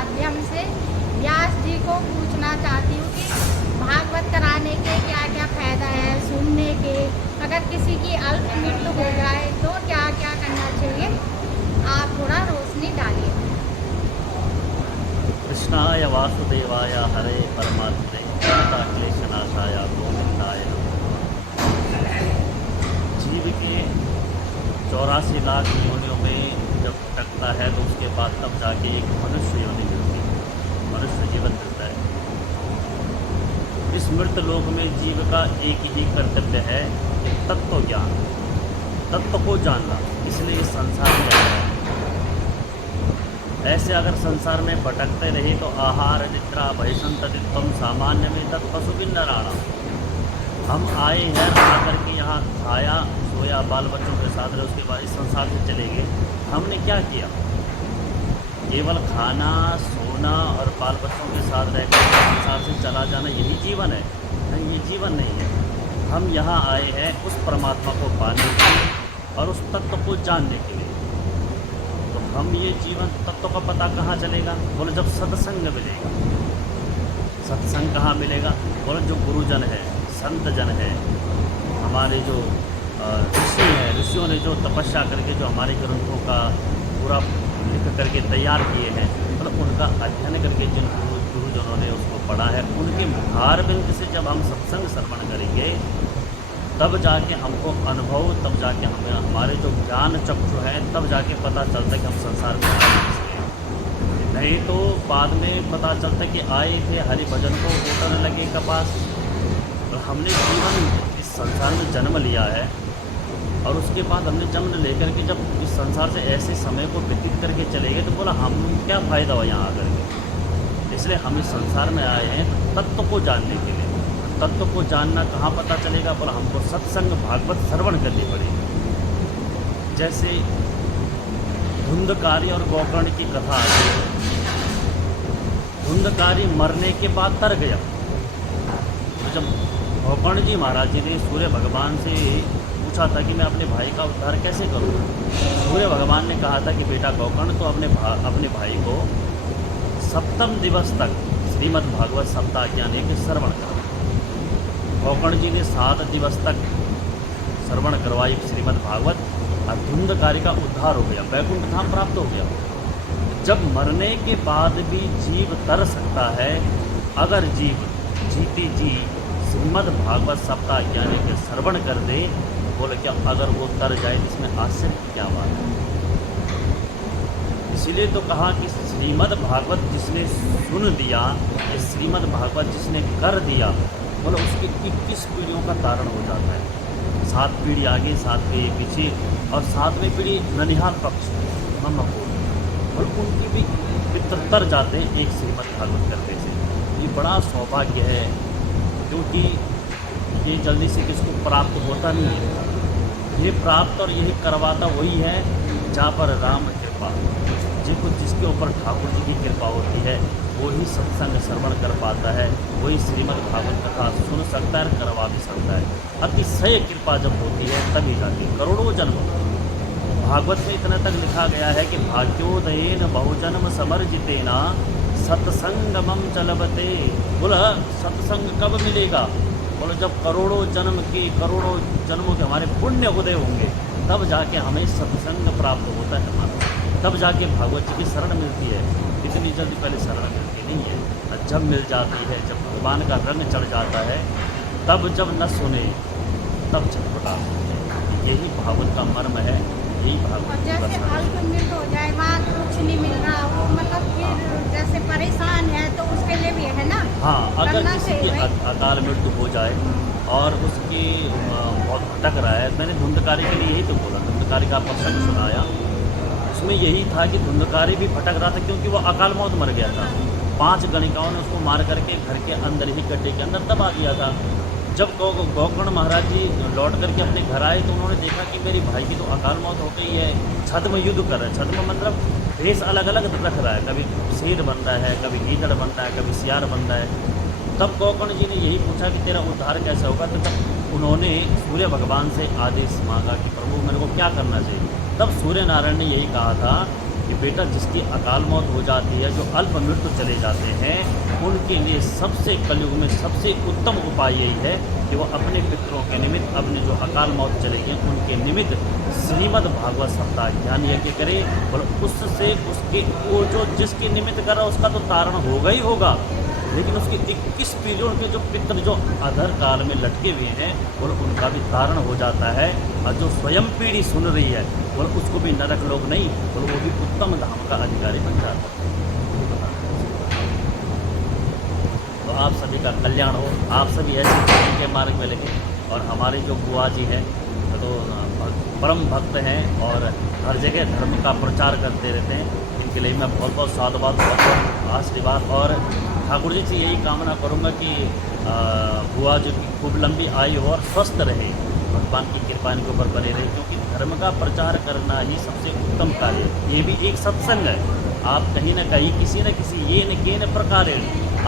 माध्यम से व्यास जी को पूछना चाहती हूँ कि भागवत कराने के क्या क्या फायदा है, सुनने के, अगर किसी की अल्प मृत्यु हो जाए तो क्या क्या करना चाहिए, आप थोड़ा रोशनी डालिए। कृष्णाय वासुदेवाय हरे परमात्मने क्लेशनाशाय गोविंदाय नमः। जीव के 84 लाख योनियों में जब भटकता है तो उसके बाद तब जाके एक मनुष्य योनि मिलती है, मनुष्य जीवन मिलता है। इस मृत लोक में जीव का एक ही कर्तव्य है कि तत्व ज्ञान, तत्व को जानना, इसलिए इस संसार में आया है। ऐसे अगर संसार में भटकते रहे तो आहार निद्रा भयसंततित्वम सामान्य में तत्पशुभिन्नराणा। हम आए हैं, आकर के यहाँ खाया सोया बाल बच्चों के साथ रहे, उसके बाद इस संसार से चले गए। हमने क्या किया? केवल खाना सोना और बाल बच्चों के साथ रहकर संसार से चला जाना यही जीवन है? नहीं, ये जीवन नहीं है। हम यहाँ आए हैं उस परमात्मा को पाने के लिए और उस तत्व को जानने के लिए। तो हम ये जीवन तत्व का पता कहाँ चलेगा? बोले जब सत्संग मिलेगा। सत्संग कहाँ मिलेगा? बोले जो गुरुजन है, संत जन है, हमारे जो ऋषि हैं, ऋषियों ने जो तपस्या करके जो हमारे ग्रंथों का पूरा लिख करके तैयार किए हैं, मतलब उनका अध्ययन करके जिन गुरुजनों ने उसको पढ़ा है, उनके मुखार बिंद से जब हम सत्संग श्रवण करेंगे तब जाके हमको अनुभव, तब जाके हमें हमारे जो ज्ञान चक्षु है, तब जाके पता चलता है कि हम संसार में आए किसलिए। नहीं तो बाद में पता चलता है कि आए थे हरि भजन को होटल लगे कपास। और हमने जीवन इस संसार में जन्म लिया है और उसके बाद हमने जन्म लेकर के जब इस संसार से ऐसे समय को व्यतीत करके चले गए तो बोला हम क्या फ़ायदा हुआ यहाँ आकर के। इसलिए हम इस संसार में आए हैं तत्व को जानने के लिए। तत्व को जानना कहाँ पता चलेगा? बोला हमको सत्संग भागवत श्रवण करनी पड़ेगी। जैसे धुंधकारी और गोकर्ण की कथा आती है। धुंधकारी मरने के बाद तर गया, तो जब गोकर्ण जी महाराज जी ने सूर्य भगवान से पूछा था कि मैं अपने भाई का उद्धार कैसे करूँ, सूर्य भगवान ने कहा था कि बेटा गोकर्ण तो अपने भाई को सप्तम दिवस तक श्रीमद् भागवत सप्ताह यानी कि श्रवण करा। गोकर्ण जी ने 7 दिवस तक श्रवण करवाई श्रीमद् भागवत और धुंधकारी का उद्धार हो गया, वैकुंठ धाम प्राप्त हो गया। जब मरने के बाद भी जीव तर सकता है, अगर जीव जीते जी श्रीमद् भागवत सप्ताह यानी कि श्रवण कर दे, बोले क्या अगर वो तर जाए इसमें आश्चर्य की क्या बात है। इसीलिए तो कहा कि श्रीमद् भागवत जिसने सुन लिया, ये श्रीमद् भागवत जिसने कर दिया, बोलो उसकी 21 पीढ़ियों का तारण हो जाता है। 7 पीढ़ी आगे, 7 पीढ़ी पीछे और 7वीं पीढ़ी ननिहाल पक्ष मम्मपुर, और उनकी भी पितर तर जाते हैं एक श्रीमद् भागवत करने से। ये बड़ा सौभाग्य है, क्योंकि ये जल्दी से किसको प्राप्त होता नहीं है। ये प्राप्त और यही करवाता वही है जहाँ पर राम कृपा, जिसके ऊपर ठाकुर जी की कृपा होती है, वही सत्संग श्रवण कर पाता है, वही श्रीमद् भागवत कथा सुन सकता है, करवा भी सकता है। अतिशय कृपा जब होती है तभी जाके करोड़ों जन्म। भागवत में इतना तक लिखा गया है कि भाग्योदयेन बहुजन्म समर्जितेना सत्संगमम चलबते। बोला सत्संग कब मिलेगा? बोलो जब करोड़ों जन्मों के हमारे पुण्य उदय होंगे, तब जाके हमें सत्संग प्राप्त होता है हमारा, तब जाके भागवत जी की शरण मिलती है। इतनी जल्दी पहले शरण मिलती नहीं है। जब मिल जाती है, जब भगवान का रंग चढ़ जाता है, तब जब न सुने तब छटपटा। यही भागवत का मर्म है, यही भागवत। जैसे अल्प मृत्यु हो जाए, वहाँ कुछ नहीं मिल रहा हो, मतलब फिर जैसे परेशान है तो उसके लिए भी है ना। हाँ, अगर करना किसी की चाहिए। अकाल मृत्यु हो जाए और उसकी बहुत भटक रहा है, मैंने धुंधकारी के लिए यही तो बोला, धुंधकारी का प्रसंग सुनाया। उसमें यही था कि धुंधकारी भी भटक रहा था, क्योंकि वो अकाल मौत मर गया था। 5 गणिकाओं ने उसको मार करके घर के अंदर ही गड्ढे के अंदर दबा दिया था। जब गोकर्ण महाराज जी लौट करके अपने घर आए तो उन्होंने देखा कि मेरी भाई की तो अकाल मौत हो गई है। छद्म युद्ध कर रहा है, छद्म मतलब भेष अलग अलग रख रहा है, कभी शेर बन रहा है, कभी गीदड़ बन रहा है, कभी सियार बन रहा है। तब गोकर्ण जी ने यही पूछा कि तेरा उद्धार कैसे होगा? तो तब उन्होंने सूर्य भगवान से आदेश मांगा कि प्रभु मेरे को क्या करना चाहिए। तब सूर्य नारायण ने यही कहा था कि बेटा जिसकी अकाल मौत हो जाती है, जो अल्प मृत्यु चले जाते हैं, उनके लिए सबसे कलयुग में सबसे उत्तम उपाय यही है कि वो अपने पितरों के निमित्त, अपने जो अकाल मौत चले गए उनके निमित्त श्रीमद् भागवत सप्ताह ज्ञान यज्ञ करे। और उससे उसके वो जो जिसके निमित्त कर रहा उसका तो तारण होगा ही होगा, लेकिन उसके 21 पीढ़ियों के जो पितर जो अधर काल में लटके हुए हैं और उनका भी तारण हो जाता है। और जो स्वयं पीढ़ी सुन रही है और उसको भी नरक लोग नहीं और वो भी उत्तम धाम का अधिकारी बन जाता है। तो आप सभी का कल्याण हो, आप सभी ऐसे जीवन के मार्ग में लगे। और हमारे जो बुआ जी हैं तो परम भक्त हैं और हर जगह धर्म का प्रचार करते रहते हैं। इनके लिए मैं बहुत बहुत साधुवाद, बहुत बहुत आशीर्वाद और ठाकुर जी से यही कामना करूँगा कि बुआ जो की खूब लंबी आयु हो और स्वस्थ रहे, भगवान की कृपा इनके ऊपर बने रहे, क्योंकि धर्म का प्रचार करना ही सबसे उत्तम कार्य है। ये भी एक सत्संग है। आप कहीं ना कहीं किसी न किसी ये न के न प्रकार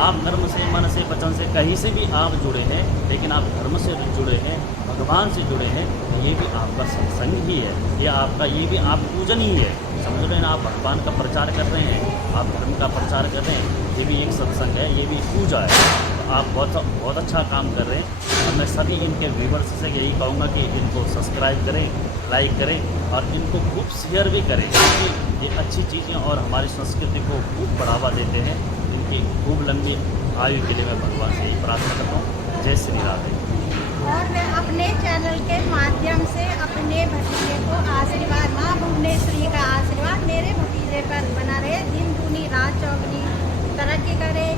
आप कर्म से, मन से, वचन से कहीं से भी आप जुड़े हैं, लेकिन आप धर्म से जुड़े हैं, भगवान से जुड़े हैं, तो ये भी आपका सत्संग ही है, ये आपका ये भी आप पूजन ही है। समझ रहे हैं, आप भगवान का प्रचार कर रहे हैं, आप धर्म का प्रचार कर रहे हैं, ये भी एक सत्संग है, ये भी पूजा है। तो आप बहुत अच्छा काम कर रहे हैं। और मैं सभी इनके व्यूवर्स से यही कहूँगा कि इनको सब्सक्राइब करें, लाइक करें और इनको खूब शेयर भी करें, क्योंकि ये अच्छी चीज़ें और हमारी संस्कृति को खूब बढ़ावा देते हैं। इनकी खूब लंबी आयु के लिए मैं भगवान से यही प्रार्थना करता हूँ। जय श्री राधे। और मैं अपने चैनल के माध्यम से अपने भतीजे को आशीर्वाद, माँ भुवनेश्वरी का आशीर्वाद मेरे भतीजे पर बना रहे, दिन दूनी रात चौगनी तरक्की करे।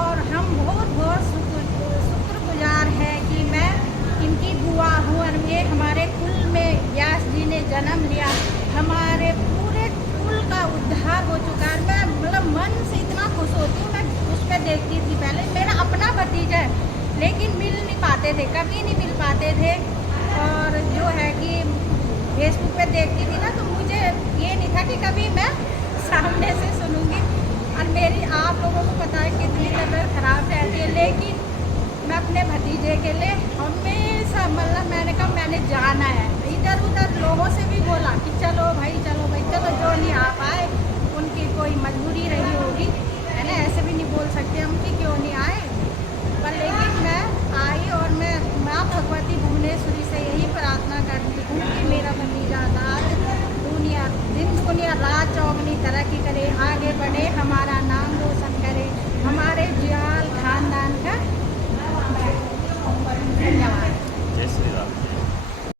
और हम बहुत बहुत शुक्रगुजार हैं कि मैं इनकी बुआ हूँ और ये हमारे कुल में व्यास जी ने जन्म लिया, हमारे पूरे कुल का उद्धार हो चुका है। मैं मतलब मन से इतना खुश होती हूँ। मैं उस पर देखती थी, पहले मेरा अपना भतीजा है लेकिन मिल नहीं पाते थे, कभी नहीं मिल पाते थे। और जो है कि फेसबुक पे देखती थी ना, तो मुझे ये नहीं था कि कभी मैं सामने से सुनूंगी। और मेरी आप लोगों को पता है कितनी तबीयत खराब रहती है, लेकिन मैं अपने भतीजे के लिए हमेशा मतलब मैंने कहा मैंने जाना है। इधर उधर लोगों से भी बोला कि चलो भाई चलो भाई चलो, जो नहीं आ पाए उनकी कोई मजबूरी रही होगी, है ना, ऐसे भी नहीं बोल सकते हम कि क्यों नहीं आए। पर लेकिन मैं आई और मैं माँ भगवती भुवनेश्वरी से यही प्रार्थना करती हूँ कि मेरा भतीजा दिन दुनिया रात चौगनी तरक्की करे, आगे बढ़े, हमारा नाम रोशन करे, हमारे जियाल खानदान का। धन्यवाद। जय श्री राम।